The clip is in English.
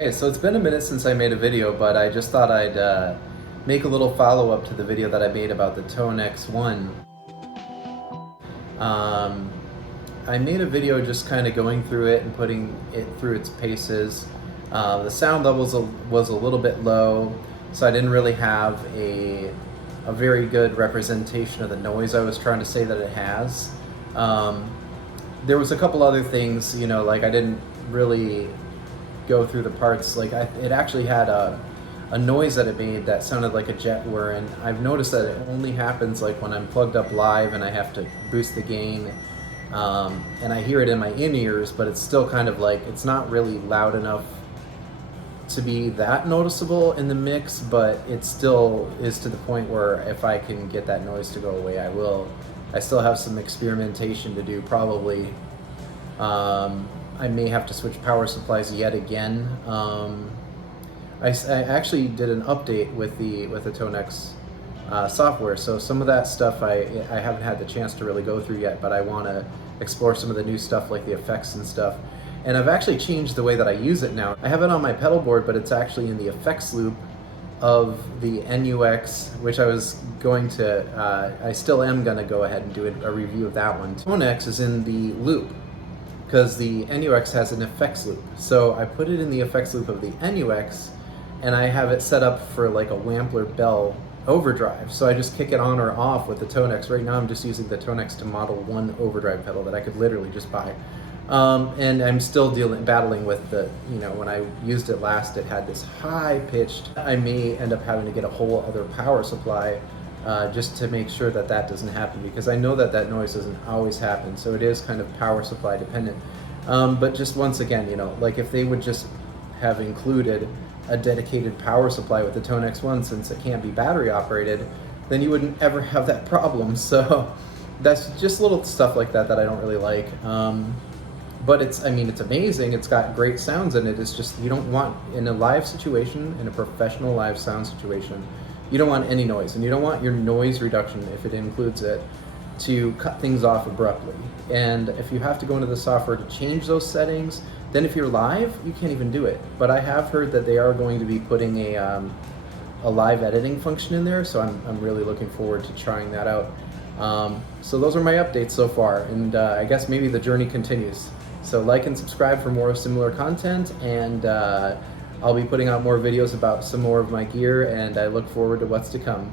Hey, so it's been a minute since I made a video, but I just thought I'd make a little follow-up to the video that I made about the ToneX One. Um, I made a video just kind of going through it and putting it through its paces. The sound levels was a little bit low, so I didn't really have a very good representation of the noise I was trying to say that it has. There was a couple other things, like I didn't really go through the parts. Like it actually had a noise that it made that sounded like a jet whir, and I've noticed that it only happens like when I'm plugged up live and I have to boost the gain, and I hear it in my in-ears, but it's still kind of like, it's not really loud enough to be that noticeable in the mix, but it still is to the point where if I can get that noise to go away, I will. I still have some experimentation to do, probably. I may have to switch power supplies yet again. I actually did an update with the ToneX software, so some of that stuff I haven't had the chance to really go through yet, but I want to explore some of the new stuff like the effects and stuff. And I've actually changed the way that I use it now. I have it on my pedal board, but it's actually in the effects loop of the NUX, which I was going to, I still am going to go ahead and do a review of that one. ToneX is in the loop, because the NUX has an effects loop. So I put it in the effects loop of the NUX, and I have it set up for like a Wampler Bell overdrive. So I just kick it on or off with the ToneX. Right now I'm just using the ToneX to Model 1 overdrive pedal that I could literally just buy. And I'm still battling with the, when I used it last, it had this high pitched. I may end up having to get a whole other power supply just to make sure that that doesn't happen, because I know that that noise doesn't always happen, so it is kind of power supply dependent. But just once again, like if they would just have included a dedicated power supply with the ToneX One, since it can't be battery operated, then you wouldn't ever have that problem. So that's just little stuff like that that I don't really like. But it's amazing. It's got great sounds in it. It's just, you don't want, in a live situation, in a professional live sound situation, you don't want any noise, and you don't want your noise reduction, if it includes it, to cut things off abruptly. And if you have to go into the software to change those settings, then if you're live, you can't even do it. But I have heard that they are going to be putting a live editing function in there, so I'm really looking forward to trying that out. So those are my updates so far, and I guess maybe the journey continues. So like and subscribe for more similar content, and I'll be putting out more videos about some more of my gear, and I look forward to what's to come.